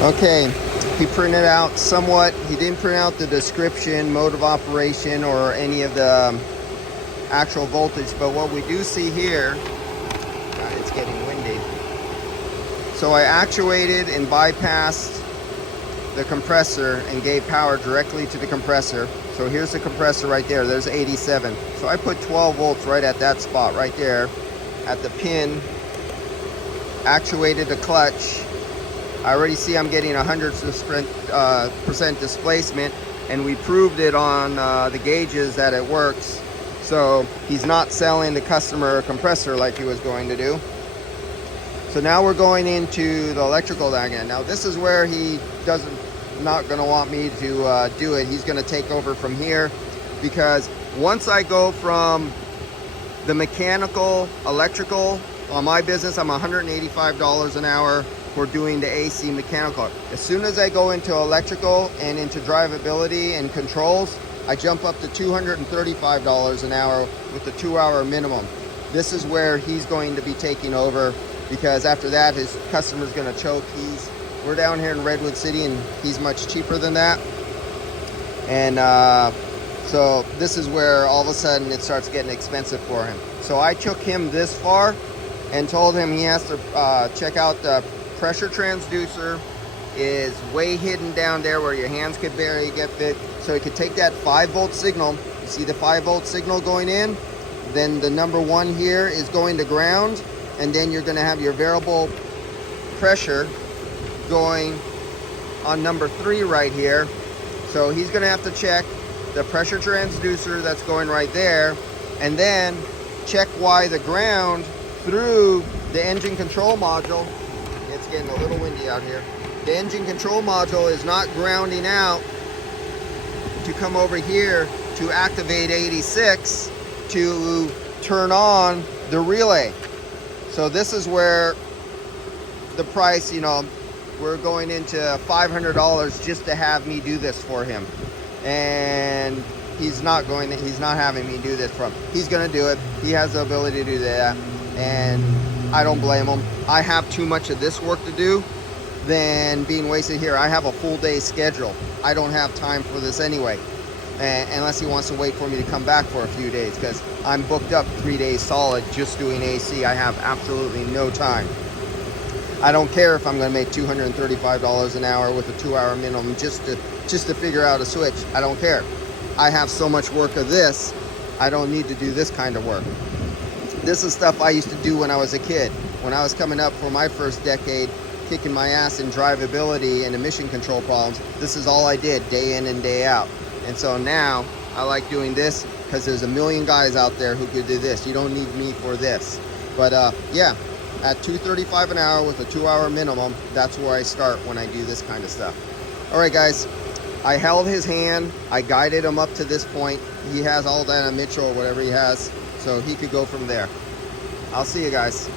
Okay, he printed out somewhat. He didn't print out the description, mode of operation, or any of the actual voltage, but what we do see here, it's getting windy. So I actuated and bypassed the compressor and gave power directly to the compressor. So here's the compressor right there. There's 87. So I put 12 volts right at that spot right there at the pin, actuated the clutch. I already see I'm getting 100% displacement, and we proved it on the gauges that it works. So he's not selling the customer a compressor like he was going to do. So now we're going into the electrical again. Now this is where he not going to want me to do it. He's going to take over from here, because once I go from the mechanical, electrical, on my business, I'm $185 an hour for doing the AC mechanical. As soon as I go into electrical and into drivability and controls, I jump up to $235 an hour with the 2-hour minimum. This is where he's going to be taking over, because after that, his customer's gonna choke. We're down here in Redwood City, and he's much cheaper than that. And so this is where all of a sudden it starts getting expensive for him. So I took him this far and told him he has to check out the pressure transducer. Is way hidden down there where your hands could barely get fit. So he could take that 5-volt signal. You see the 5-volt signal going in? Then the number 1 here is going to ground, and then you're gonna have your variable pressure going on number 3 right here. So he's gonna have to check the pressure transducer that's going right there, and then check why the ground through the engine control module, it's getting a little windy out here, the engine control module is not grounding out to come over here to activate 86 to turn on the relay. So this is where the price, we're going into $500 just to have me do this for him. And he's not having me do this for him. He's gonna do it. He has the ability to do that, and I don't blame him. I have too much of this work to do than being wasted here. I have a full day schedule. I don't have time for this anyway, unless he wants to wait for me to come back for a few days, because I'm booked up 3 days solid just doing AC. I have absolutely no time. I don't care if I'm going to make $235 an hour with a 2-hour minimum just to figure out a switch. I don't care. I have so much work of this, I don't need to do this kind of work. This is stuff I used to do when I was a kid. When I was coming up for my first decade, kicking my ass in drivability and emission control problems, this is all I did day in and day out. And so now I like doing this because there's a million guys out there who could do this. You don't need me for this. But yeah, at $235 an hour with a 2-hour minimum, that's where I start when I do this kind of stuff. All right, guys, I held his hand. I guided him up to this point. He has all that Mitchell or whatever he has, so he could go from there. I'll see you guys.